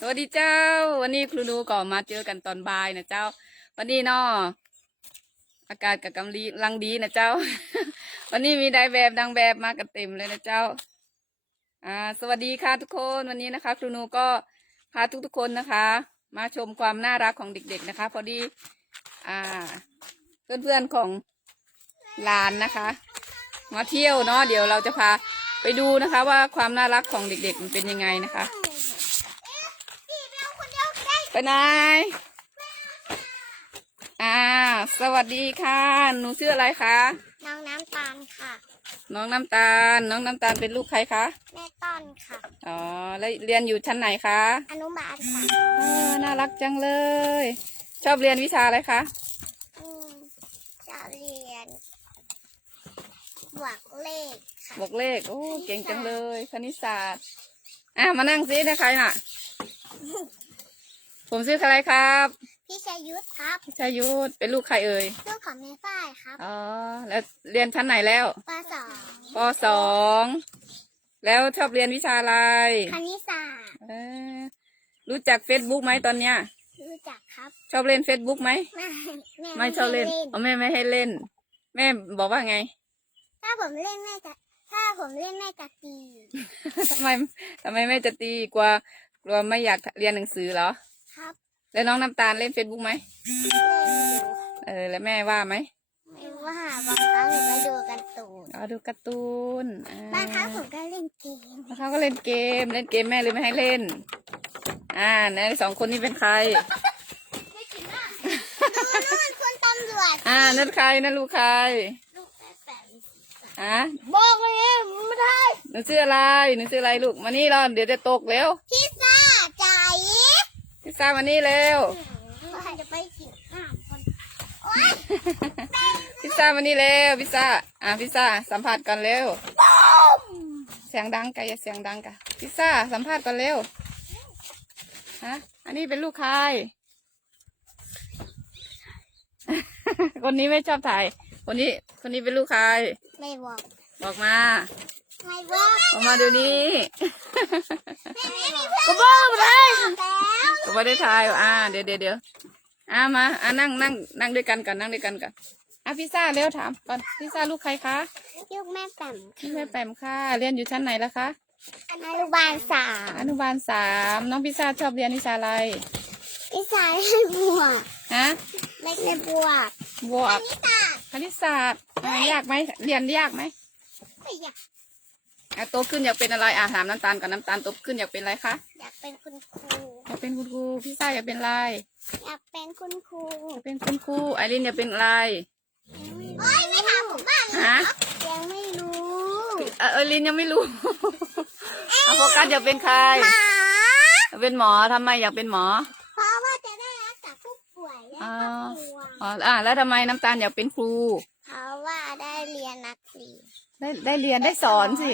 สวัสดีเจ้า วันนี้ครูดูก็มาเจอกันตอนบ่ายนะเจ้า วันนี้เนาะอากาศกับกำลีลังดีนะเจ้า วันนี้มีได้แบบดังแบบมากันเต็มเลยนะเจ้า อ่า สวัสดีค่ะทุกคนวันนี้นะคะ ครูนูก็พาทุกๆคนนะคะ มาชมความน่ารักของเด็ก ๆนะคะ พอดี อ่า เพื่อนๆของหลานนะคะ มาเที่ยวเนาะเดี๋ยวเราจะพาไปดูนะคะ ว่าความน่ารักของเด็กๆมันเป็นยังไงนะคะ ไปไหนอ่า สวัสดีค่ะ หนูชื่ออะไรคะ น้องน้ำตาลค่ะ น้องน้ำตาล น้องน้ำตาลเป็นลูกใครคะ แม่ต้อนค่ะ อ๋อ แล้วเรียนอยู่ชั้นไหนคะ อนุบาลค่ะอ่าน่ารักจังเลย ชอบเรียนวิชาอะไรคะ อืมจะเรียนบวกเลขค่ะ บอกเลข โอ้ เก่งจังเลย คณิตศาสตร์ อะ มานั่งซินะใครน่ะ ผมชื่ออะไรครับ พี่ชายุทธครับชายุทธเป็นลูกใครเอ่ย ลูกของแม่ฝ้ายครับอ๋อ แล้วเรียนชั้นไหนแล้วปสองปสอง แล้วชอบเรียนวิชาอะไร คณิตศาสตร์เออรู้จักเฟซบุ๊กไหมตอนเนี้ย รู้จักครับ ชอบเล่นเฟซบุ๊กไหม ไม่แม่ไม่ชอบเล่นอ๋อแม่ไม่ให้เล่น แม่บอกว่าไง ถ้าผมเล่นแม่จะ ถ้าผมเล่นแม่จะตีทำไมทำไมแม่จะตีกลัวกลัวไม่อยากเรียนหนังสือเหรอครับ แล้วน้องน้ำตาลเล่นเฟซบุ๊กไหมเล่นอยู่เออแล้วแม่ว่าไหมไม่ว่าบางครั้งผมก็ดูการ์ตูนอ๋อดูการ์ตูนอ่าบางครั้งผมก็เล่นเกมแล้วเขาก็เล่นเกมเล่นเกมแม่เลยไม่ให้เล่น อ่าในสองคนนี้เป็นใครดูนู่นคุณตำรวจอ่านั่นใครนั่นลูกใครลูกแป๊ะแป๊ะอะบอกเลยไม่ได้หนูชื่ออะไรหนูชื่ออะไรลูกมานี่รอเดี๋ยวจะตกเร็วพิซซ่าใจพิ ซซ่ามานี่เร็วว่าจะไปกินข้าวคนพิซซ่ามานี่เร็วพิซซ่า อะพิซซ่าสัมผัสก่อนเร็ว เสียงดังไกอย่าเสียงดังกะพิซซ่าสัมภาษณ์ก่อนเร็ว ฮะ อันนี้เป็นลูกใคร คนนี้ไม่ชอบถ่าย คนนี้ คนนี้เป็นลูกใคร ไม่บอกบอกมา ไม่บอกบอกมาเดี๋ยวนี้ไม่มีเพื่อนก็บอกเลยแล้วก็ไม่ได้ถ่ายอ่าเดี๋ยวเดี๋ยวเดี๋ยวอ่ามาอ่านั่งนั่งนั่งด้วยกันก่อนนั่งด้วยกันก่อนอะพิซซ่าเร็วถามก่อนพิซซ่าลูกใครคะยุคแม่แป๋มพี่แม่แปมค่ะเรียนอยู่ชั้นไหนแล้วคะอนุบาลสามอนุบาลสามน้องพิซซ่าชอบเรียนวิชาอะไรวิชาให้บวกฮะเล็กในบวกบวกนิตาคณิตศาสตร์อ่ายากไหมเรียนยากไหมไม่อยาก อะโตขึ้นอยากเป็นอะไรอะถามน้ำตาลกับน้ำตาลโตขึ้นอยากเป็นอะไรคะอยากเป็นคุณครูอยากเป็นคุณครูพิซซ่าอยากเป็นอะไรอยากเป็นคุณครูอยากเป็นคุณครูไอรินอยากเป็นอะไรโอ้ยไม่ถามผมบ้างเหรอฮะยังไม่รู้เออเออลินยังไม่รู้เอาโฟกัสอยากเป็นใครหมาอยากเป็นหมอทำไมอยากเป็นหมอเพราะว่าจะได้รักษาผู้ป่วยและอ๋อครอบครัวอ๋ออะแล้วทำไมน้ำตาลอยากเป็นครู เพราะว่าได้เรียนนักเรียนได้ได้เรียนได้สอนสิ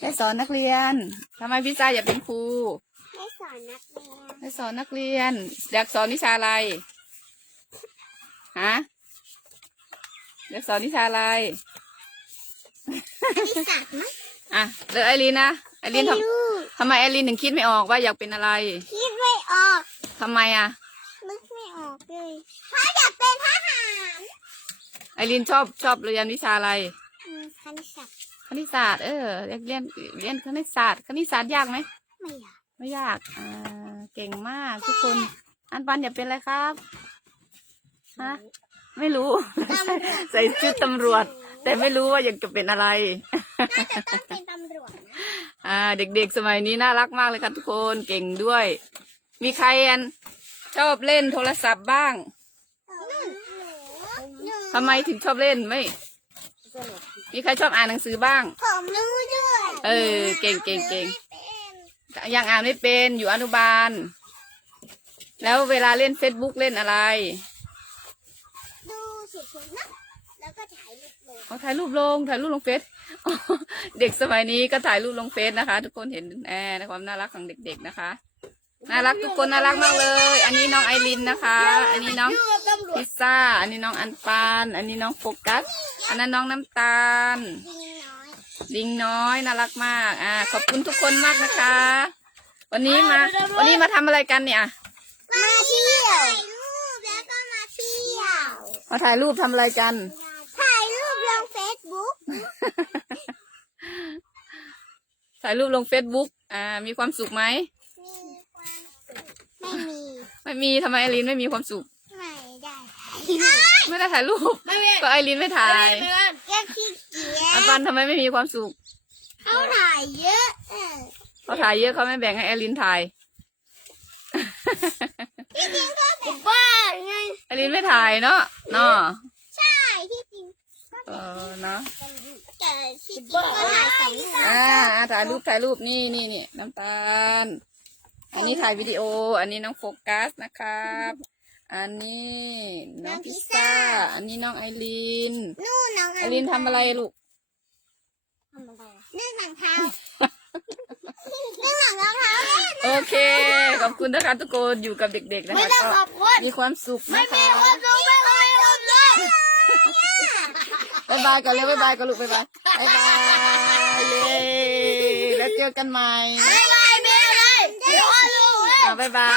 ได้สอนนักเรียนทำไมพิซซ่าอยากเป็นครูให้สอนนักเรียนได้สอนนักเรียน อยากสอนวิชาอะไรฮะอยากสอนวิชาอะไรคณิตศาสตร์มั้งอะเลือกไอรีนนะไอรีนทไม่รู้ำทำไมไอรีนถึงคิดไม่ออกว่าอยากเป็นอะไรคิดไม่ออกทำไมอะนึกไม่ออกเลยเพราะอยากเป็นทหารไอรีนชอบชอบเรียนวิชาอะไรอืมคณิตศาสตร์ คณิตศาสตร์เอออยากเรียนเรียนคณิตศาสตร์คณิตศาสตร์ยากไหมไม่อยากไม่ยากอ่าเก่งมากทุกคน อันปันอยากเป็นอะไรครับฮะไม่รู้ ใส่ชุดตำรวจ แต่ไม่รู้ว่าอยากจะเป็นอะไร น่าจะต้องเป็นตำรวจนะอ่า เด็กๆสมัยนี้น่ารักมากเลยค่ะทุกคนเก่งด้วย มีใครอันชอบเล่นโทรศัพท์บ้างนุ่นหนูทำไมถึงชอบเล่นไม่ มีใครชอบอ่านหนังสือบ้าง ผมรู้ด้วยเออเก่งเก่งเก่งไม่เป็นยังอ่านไม่เป็นอยู่อนุบาล แล้วเวลาเล่นเฟซบุ๊กเล่นอะไร ดูสิคุณนะ แล้วก็ถ่ายรูปลงเอาถ่ายรูปลงถ่ายรูปลงเฟซอ๋อเด็กสมัยนี้ก็ถ่ายรูปลงเฟซนะคะ ทุกคนเห็นแอบในความน่ารักของเด็ก ๆ นะคะ น่ารักทุกคนน่ารักมากเลย อันนี้น้องไอรินนะคะ อันนี้น้องดูตำรวพิจซซ่า อันนี้น้องอันปาน อันนี้น้องโฟกัส อันนั้นน้องน้ำตาลยิงน้อยลิงน้อยน่ารักมาก อ่า ขอบคุณทุกคนมากนะคะ วันนี้มา วันนี้มาทำอะไรกันเนี่ย มาเที่ยวถ่ายรูปแล้วก็มาเที่ยวมาถ่ายรูปทำอะไรกัน ถ่ายรูปลงเฟซบุ๊กถ่ายรูปลงเฟซบุ๊กอ่า มีความสุขไหมมีความสุข ไม่มีไม่มีทำไมไอรีนไม่มีความสุข ไม่ได้ไม่ได้ถ่ายรูปไม่มีก็ไอรีนไม่ถ่ายไม่งั้นแค่ขี้เกียอาจปันทำไมไม่มีความสุขเขาถ่ายเยอะเออเขาถ่ายเยอะเขาไม่แบ่งให้ไอรีนถ่ายที่จริงก็เป็นบ้าไงไอรีนไม่ถ่ายเนาะเนาะใช่ที่จริงเออเนาะแต่ที่จริงก็ถ่ายใส่รูปอ่าอ่าถ่ายรูปถ่ายรูปนี่นี่นี่น้ำตาล อันนี้ถ่ายวิดีโอ อันนี้น้องโฟกัสนะครับ อันนี้น้องพิซซ่า อันนี้น้องไอรีนนู่นน้องไอรีนทำอะไรลูกนึ่งหลังเท้านึ่งหลังรองเท้าโอเค ขอบคุณนะคะทุกคนอยู่กับเด็กๆนะไม่คะต้องก็ขอบคุณมีความสุขไม่นะมีคะคนดูไม่เคยดูเลยบายบายกันเลยบายบายกันลูกบายบายบายบายเย้แล้วเจอกันใหม่ไม่ไม่ไม่เลยเดี๋ยวดู เว้ยอ่าบายบา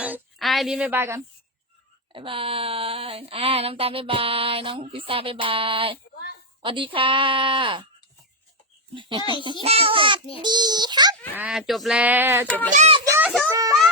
ยอ่าไอรีนบายบายกันบายบายอ่าน้ำตาลบายบาย น้องพิซซ่าบายบายสวัสดีค่ะสวัสดีครับอ่าจบแล้วจบแล้วยูทูบเบอ